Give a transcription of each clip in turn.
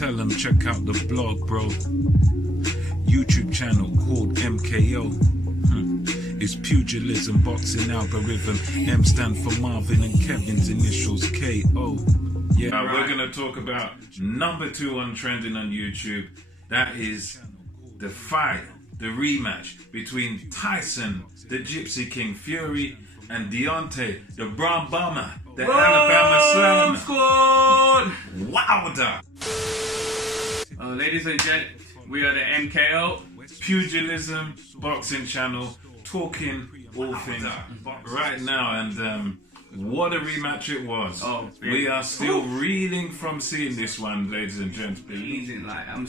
Tell them check out the blog, bro. YouTube channel called MKO. It's pugilism, boxing algorithm. M stand for Marvin and Kevin's initials KO. Yeah, right. We're gonna talk about number 2 on trending on YouTube. That is the fight, the rematch between Tyson, the Gypsy King Fury, and Deontay, the Brown Bomber, the Alabama Slam, Wilder. Ladies and gentlemen, we are the MKO Pugilism Boxing Channel, talking all things right now, and what a rematch it was. We are still reeling from seeing this one, ladies and gentlemen. Like I'm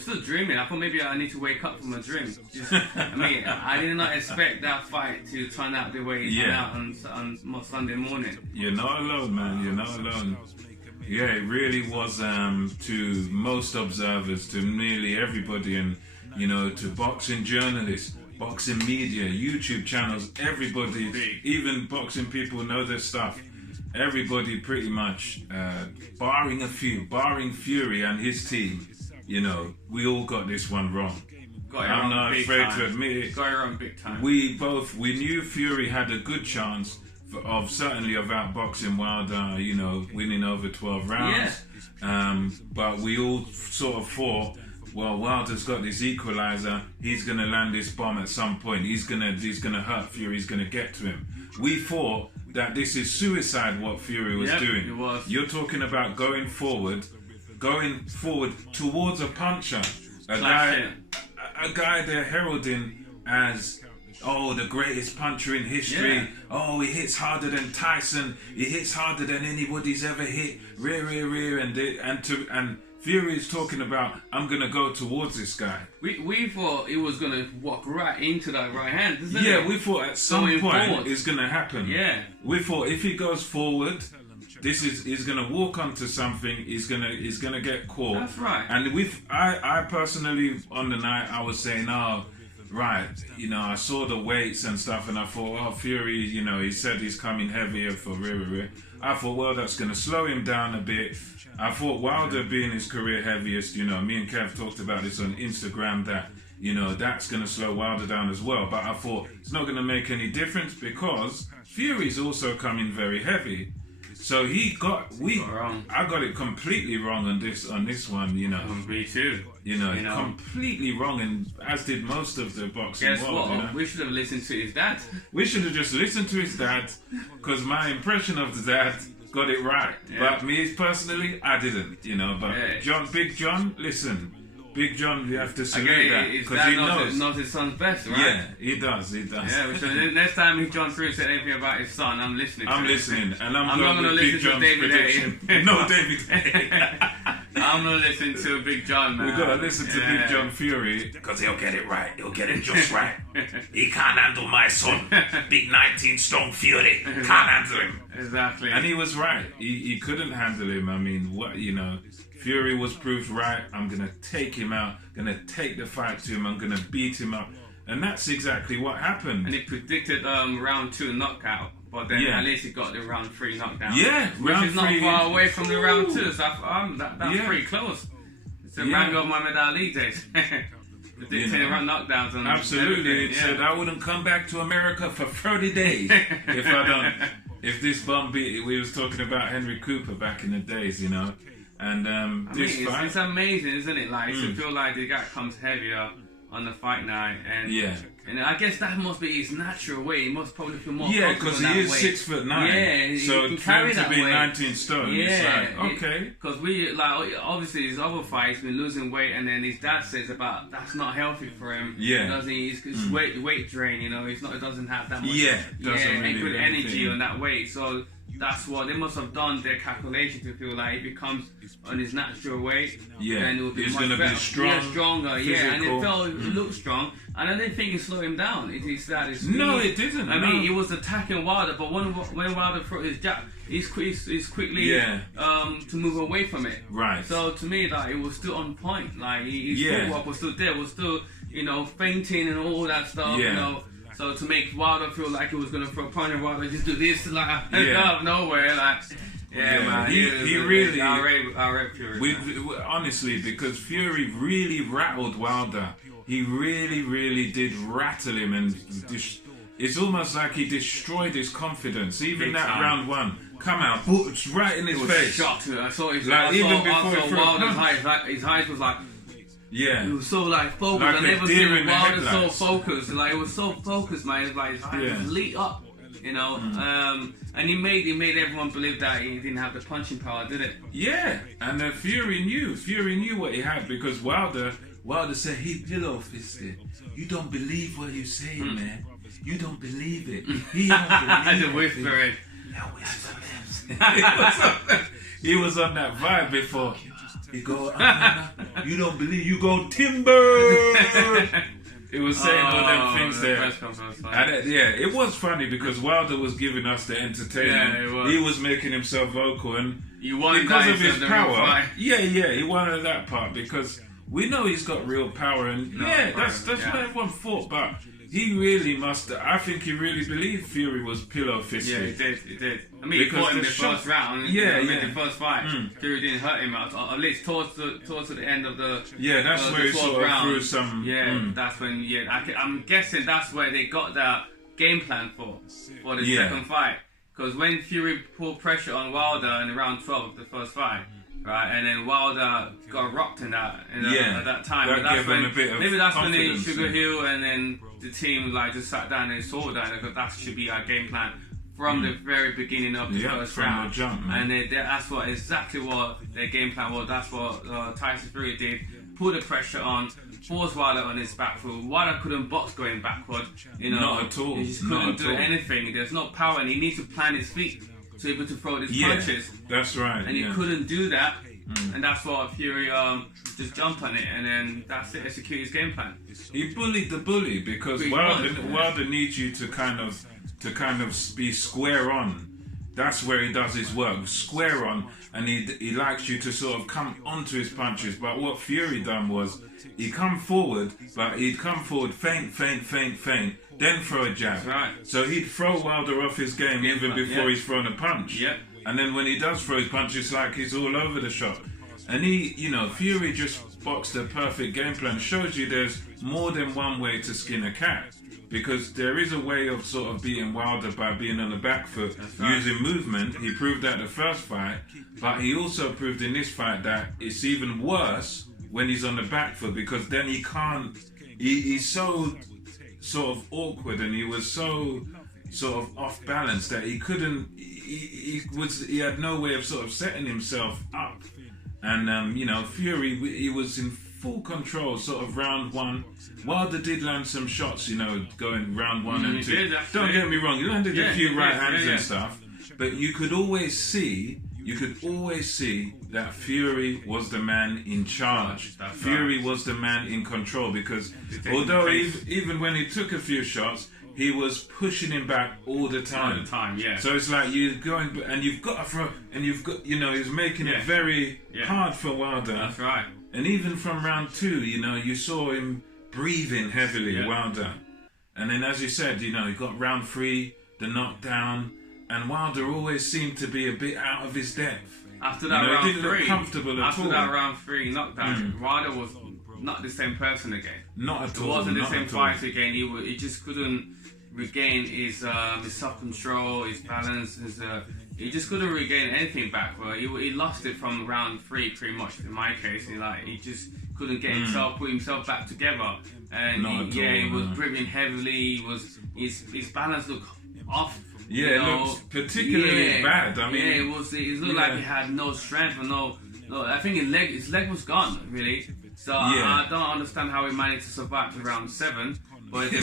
still dreaming. I thought maybe I need to wake up from a dream. I did not expect that fight to turn out the way it turned out on Sunday morning. You're not alone, man. You're not alone. Yeah, it really was, to most observers, to nearly everybody, and, to boxing journalists, boxing media, YouTube channels, everybody, even boxing people know their stuff. Everybody pretty much, barring Fury and his team, we all got this one wrong. I'm not afraid to admit it. Got it wrong big time. We knew Fury had a good chance of outboxing Wilder, winning over 12 rounds. Yeah. But we all sort of thought, well, Wilder's got this equalizer. He's gonna land this bomb at some point. He's gonna hurt Fury. He's gonna get to him. We thought that this is suicide. What Fury was doing. It was. You're talking about going forward towards a puncher, a guy they're heralding as, the greatest puncher in history. Yeah. He hits harder than Tyson. He hits harder than anybody's ever hit. And Fury is talking about, I'm gonna go towards this guy. We thought he was gonna walk right into that right hand, isn't it? Yeah, we thought at some point it's gonna happen. Yeah. We thought if he goes forward, he's gonna walk onto something. He's gonna get caught. That's right. And I personally on the night I was saying, right, I saw the weights and stuff, and I thought, Fury, he said he's coming heavier for rear. I thought, well, that's going to slow him down a bit. I thought Wilder being his career heaviest, me and Kev talked about this on Instagram, that, that's going to slow Wilder down as well. But I thought it's not going to make any difference because Fury's also coming very heavy. So I got it completely wrong on this one, Me too. Completely wrong, and as did most of the boxing world. Guess what? We should have listened to his dad. We should have just listened to his dad, because my impression of the dad got it right. Yeah. But me personally, I didn't, But Big John, listen. Big John, you have to salute that, because he knows his son's best, right? Yeah, he does. Yeah, so next time John Fury said anything about his son, I'm listening. I'm listening, and I'm going to listen to David prediction. No, David. I'm going to listen to Big John, man. We've got to listen to Big John Fury, because he'll get it right. He'll get it just right. He can't handle my son, big 19-stone Fury. Can't handle him. Exactly. And he was right. He couldn't handle him. I mean, Fury was proved right. I'm going to take him out. Going to take the fight to him. I'm going to beat him up. And that's exactly what happened. And he predicted round 2 knockout. But then at least he got the round 3 knockdown. Yeah, which is not far away from the round 2. So that's pretty close. It's the Rango Muhammad Ali days. Predicting round knockdowns. And absolutely. It said I wouldn't come back to America for 30 days if I don't. If this bum beat. We was talking about Henry Cooper back in the days, And it's amazing, isn't it? Like to feel like the guy comes heavier on the fight night, and I guess that must be his natural weight. He must probably feel more. Yeah, because he is 6'9". Yeah, so for him to be weight. 19 stone, it's like okay. Because obviously his other fight, he's been losing weight, and then his dad says about that's not healthy for him. Yeah, he's weight drain. He doesn't have that much. Doesn't really good energy on that weight. So that's what they must have done their calculation to feel like if he comes on his natural weight, then it will be he's much better. Be stronger, and it looked strong. And I didn't think it slowed him down. It didn't. No, it didn't. I mean, he was attacking Wilder, but when Wilder threw his jab, he's quickly to move away from it. Right. So to me, like it was still on point. Like his footwork was still there. Was still fainting and all that stuff. So to make Wilder feel like he was gonna throw a punch, and Wilder just do this like out of nowhere, like Yeah, man. He really. I rate Fury. Honestly, because Fury really rattled Wilder. He really did rattle him, and it's almost like he destroyed his confidence. Even that round one, come out, boots right in his face. Shocked. I saw his like even before Wilder's his eyes was like. Yeah. He was so like focused. Like I never seen Wilder so focused. Like it was so focused, man. It was like his eyes was lit up. You know, and he made everyone believe that he didn't have the punching power, did it? Yeah, and Fury knew what he had, because Wilder said he pillow fisted. You don't believe what you say, man. You don't believe it. He don't believe it. Whispering. He was on that vibe before. He go, you don't believe, you go timber. He was saying all them things there. It was funny because Wilder was giving us the entertainment. Yeah, he was making himself vocal, and because of his power. He wanted that part because we know he's got real power, and that's what everyone thought. But he really must. I think he really believed Fury was pillow fisted. Yeah, he did. I mean, he fought him in the first round. The first fight. Fury didn't hurt him at least towards the end of the. Yeah, that's where he sort of threw some. Yeah, that's when. Yeah, I'm guessing that's where they got that game plan for the second fight. Because when Fury pulled pressure on Wilder in round 12 of the first fight. Right, and then Wilder got rocked in that at that time. That gave him a bit of maybe that's when confidence, Sugar Hill and then the team like just sat down and saw that because that should be our game plan from the very beginning of the first round. The jump, and that's exactly what their game plan was. That's what Tyson Fury did. Put the pressure on, force Wilder on his back foot. Wilder couldn't box going backward. Not at all. He just couldn't do anything. There's no power, and he needs to plant his feet to be able to throw these punches. That's right. And he couldn't do that. And that's why Fury just jumped on it, and then that's it, execute his game plan. He bullied the bully because Wilder needs you to kind of be square on. That's where he does his work, square on, and he likes you to sort of come onto his punches. But what Fury done was he'd come forward, but he'd come forward feint, then throw a jab. That's right. So he'd throw Wilder off his game even before he's thrown a punch. Yep. And then when he does throw his punch, it's like he's all over the shop. And Fury just boxed a perfect game plan. Shows you there's more than one way to skin a cat. Because there is a way of sort of beating Wilder by being on the back foot, using movement. He proved that the first fight. But he also proved in this fight that it's even worse when he's on the back foot, because then he can't... He's so sort of awkward, and he was so sort of off balance that he couldn't... He had no way of sort of setting himself up. And, Fury, he was in full control, sort of round one. Wilder did land some shots, going round one and two. Don't get me wrong, he landed a few right hands and stuff. But you could always see that Fury was the man in charge. Fury was the man in control, because although even when he took a few shots, he was pushing him back all the time. So it's like you're going, and you've got to throw, and you've got, he's making it very hard for Wilder. That's right. And even from round two, you saw him breathing heavily, Wilder. And then, as you said, he got round three, the knockdown, and Wilder always seemed to be a bit out of his depth. After that round he didn't three, look comfortable at all. After that round three knockdown, Wilder was not the same person again. Not at all. It wasn't the same fight again. He just couldn't regain his self-control, his balance, he just couldn't regain anything back. He lost it from round three, pretty much in my case. He just couldn't get put himself back together. And he was breathing heavily. His balance looked off. It looked particularly bad. I mean, it looked like he had no strength or no. I think his leg was gone, really. So I don't understand how he managed to survive to round 7. But the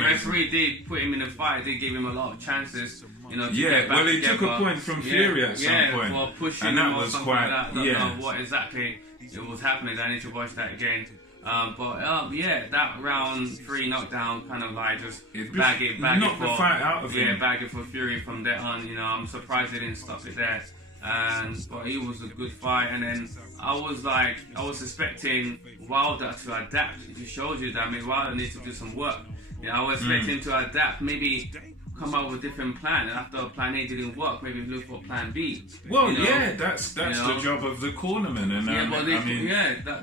referee did put him in a fight. Did give him a lot of chances, to get back he together. Took a point from Fury at some point. For pushing and him that or was something quite. like that. I don't know what exactly it was happening. I need to watch that again. That round 3 knockdown kind of like just bag it knocked for the fight out of him. Yeah, bag it for Fury from there on. I'm surprised they didn't stop it there. But it was a good fight, and then I was expecting Wilder to adapt. It just shows you that Wilder needs to do some work. I was expecting him to adapt, maybe come up with a different plan, and after plan A didn't work, maybe look for plan B. Well, that's the job of the cornerman, and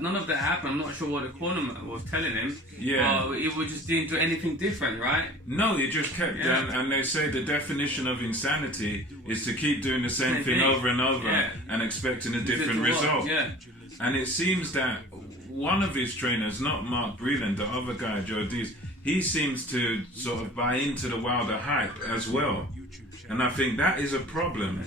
none of that happened. I'm not sure what the cornerman was telling him. Yeah, but it just didn't do anything different, right? No, it just kept. And they say the definition of insanity is to keep doing the same thing over and over and expecting a different result. Yeah, and it seems that one of his trainers, not Mark Breland, the other guy, Joe Dees, he seems to sort of buy into the Wilder hype as well. And I think that is a problem.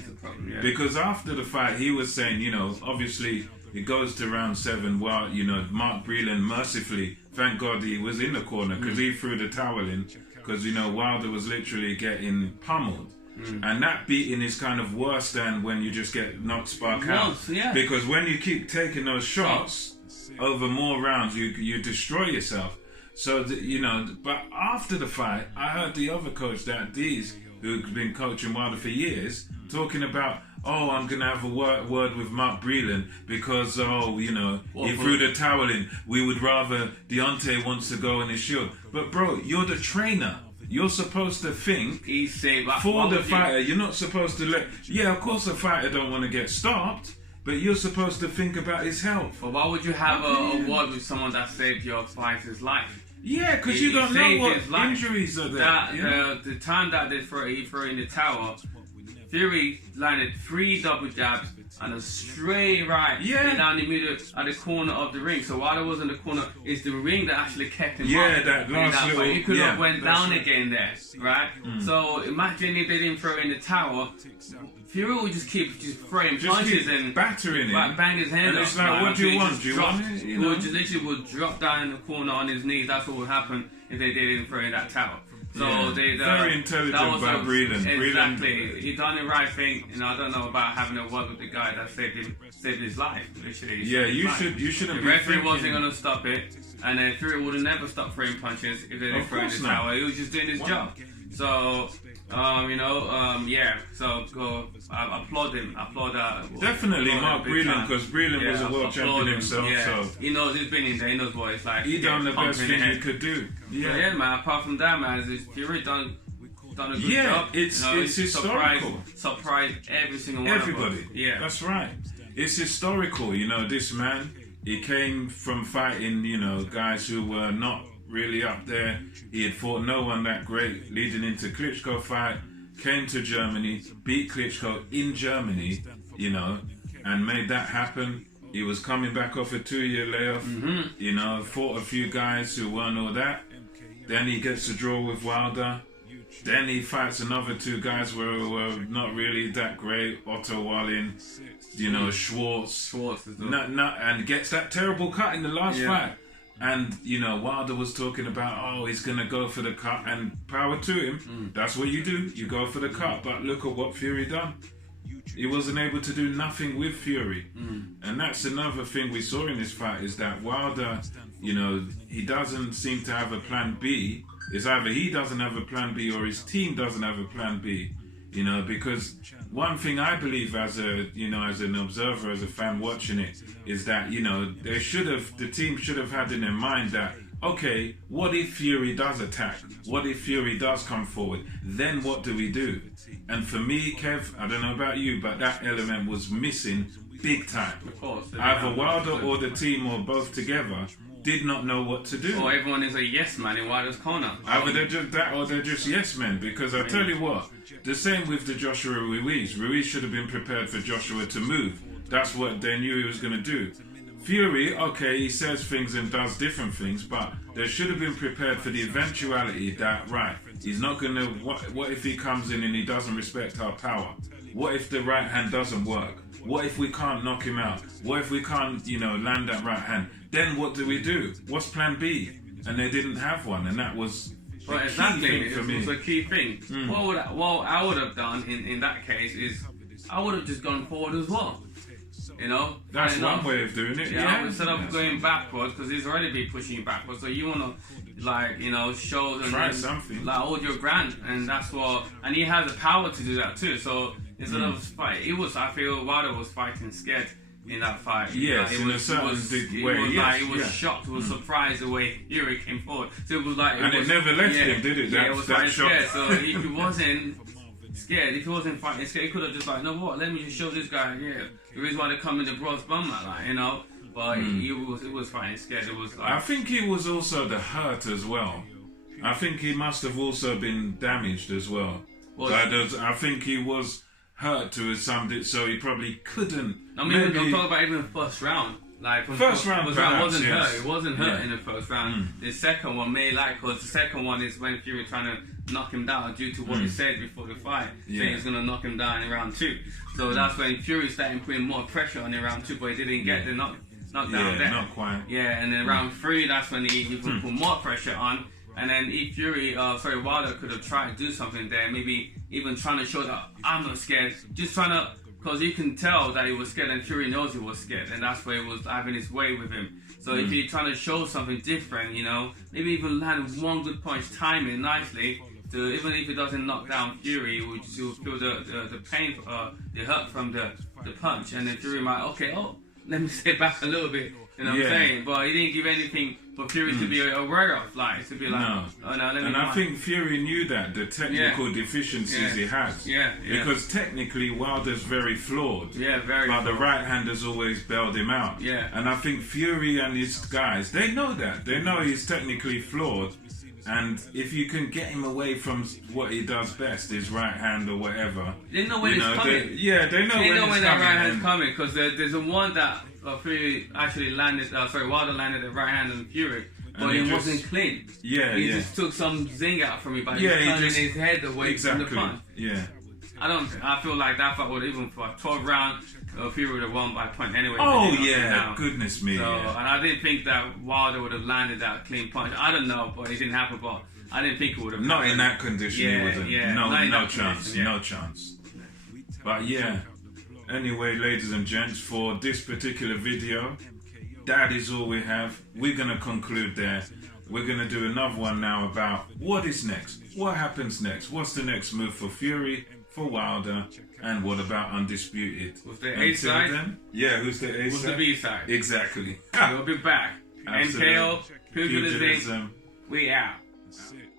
Because after the fight, he was saying, obviously it goes to round 7. Well, Mark Breland, mercifully, thank God he was in the corner because he threw the towel in. Because, Wilder was literally getting pummeled. And that beating is kind of worse than when you just get knocked spark out. Because when you keep taking those shots over more rounds, you destroy yourself. So, but after the fight, I heard the other coach, that Dees, who's been coaching Wilder for years, talking about, I'm going to have a word with Mark Breland because, he threw the towel in. We would rather Deontay wants to go in his shield. But, bro, you're the trainer. You're supposed to think for the fighter. You're not supposed to of course the fighter don't want to get stopped, but you're supposed to think about his health. But why would you have a word with someone that saved your fighter's life? Yeah, because you don't know what injuries are there. The time that he threw in the tower, Fury landed 3 double jabs and a straight right down the middle at the corner of the ring. So while it was in the corner, it's the ring that actually kept him up. That last little... He could have went down again there, right? So imagine if they didn't throw in the tower, Fury would just keep throwing punches and battering him, bang his hand and up. it's like, what do you want? Do you want it? He would just literally drop down in the corner on his knees. That's what would happen if they didn't throw in that tower. So very intelligent by Breland. Exactly, he done the right thing. I don't know about having a word with the guy that saved his life. Literally, you shouldn't. The referee wasn't going to stop it, and then Fury would have never stopped throwing punches if they didn't throw in the tower. He was just doing his job. So, So I applaud him. Definitely Mark Breland, because Breland was a world champion himself. So he knows, he's been in there. He knows what it's like. He done the best thing he could do. Yeah, man. Apart from that, man, Fury done a good job. It's historical. Surprised every single one Everybody. of us. Yeah, that's right. It's historical. This man, he came from fighting, guys who were not really up there. He had fought no one that great leading into Klitschko fight. Came to Germany, beat Klitschko in Germany, and made that happen. He was coming back off a 2-year layoff. Fought a few guys who weren't all that. Then he gets a draw with Wilder. Then he fights another 2 guys who were not really that great. Otto Wallin, Schwartz. And gets that terrible cut in the last fight. And, Wilder was talking about, he's going to go for the cut, and power to him. That's what you do. You go for the cut. But look at what Fury done. He wasn't able to do nothing with Fury. And that's another thing we saw in this fight, is that Wilder, he doesn't seem to have a plan B. It's either he doesn't have a plan B or his team doesn't have a plan B. Because one thing I believe as an observer, as a fan watching it, is that, the team should have had in their mind that, okay, what if Fury does attack? What if Fury does come forward? Then what do we do? And for me, Kev, I don't know about you, but that element was missing big time. Of course. Either Wilder or the team or both together did not know what to do. Or everyone is a yes man in Wilder's corner. Either they're just that or they're just yes men. Because I tell you what, the same with the Joshua Ruiz. Ruiz should have been prepared for Joshua to move. That's what they knew he was going to do. Fury, okay, he says things and does different things, but they should have been prepared for the eventuality that, right, he's not going to... What if he comes in and he doesn't respect our power? What if the right hand doesn't work? What if we can't knock him out? What if we can't, land that right hand? Then what do we do? What's plan B? And they didn't have one, and that was the key thing for me. It was a key thing. What I would have done in that case is I would have just gone forward as well. That's one way of doing it. Yeah. Instead of going backwards, because he's already been pushing you backwards. So you want to, show them, try something, hold your ground, and that's what. And he has the power to do that too. So instead of fight, I feel Wilder was fighting scared. in that fight. Yes, like, in a certain way. It was shocked, it was surprised the way Fury came forward. So it was like, it never left him, did it? It was that shock. scared. So if he wasn't scared, if he wasn't fighting scared, he could have just like, no, what? Let me just show this guy. Yeah, the reason why they come in the bronze bum, like, you know. But he was fighting scared. It was like, I think he was also the hurt as well. I think he must have also been damaged as well. I think he was hurt to something, so he probably couldn't. I mean, I'm talking about even first round. Like first round wasn't hurt. It wasn't hurt in the first round. The second one because the second one is when Fury trying to knock him down due to what he said before the fight, saying he's gonna knock him down in round 2. So that's when Fury started putting more pressure on in round 2, but he didn't get the knockdown there. Not quite. Yeah, and then round 3, that's when he put more pressure on. And then if Wilder could have tried to do something there, maybe even trying to show that I'm not scared, just trying to, because you can tell that he was scared and Fury knows he was scared, and that's why he was having his way with him. So if he's trying to show something different, you know, maybe even land one good punch, time it nicely, to even if it doesn't knock down Fury, he will feel the pain, the hurt from the punch, and then Fury might, let me stay back a little bit, you know what I'm saying? But he didn't give anything for Fury to be aware of, like, to be like, I think Fury knew that, the technical deficiencies he has. Because technically Wilder's very flawed. But the right hand has always bailed him out. And I think Fury and his guys, they know that. They know he's technically flawed. And if you can get him away from what he does best, his right hand or whatever. They know when it's coming. They know when that right hand's coming. Because there's a one that Fury actually landed, Wilder landed the right hand on Fury. But it wasn't clean. He just took some zing out from me by just turning his head away from the punch. I feel like that fight would, even for a 12 round, Fury would have won by point anyway. Goodness me. So, and I didn't think that Wilder would have landed that clean punch. I don't know, but it didn't happen. But I didn't think it would have. Not in that condition, he wouldn't. No chance. Condition, no chance. But anyway, ladies and gents, for this particular video, that is all we have. We're going to conclude there. We're going to do another one now about what is next. What happens next? What's the next move for Fury, for Wilder, and what about Undisputed? Who's the A side? Who's the A side? Who's the B side? Exactly. We'll be back. MKO, Pugilism, we out. That's it.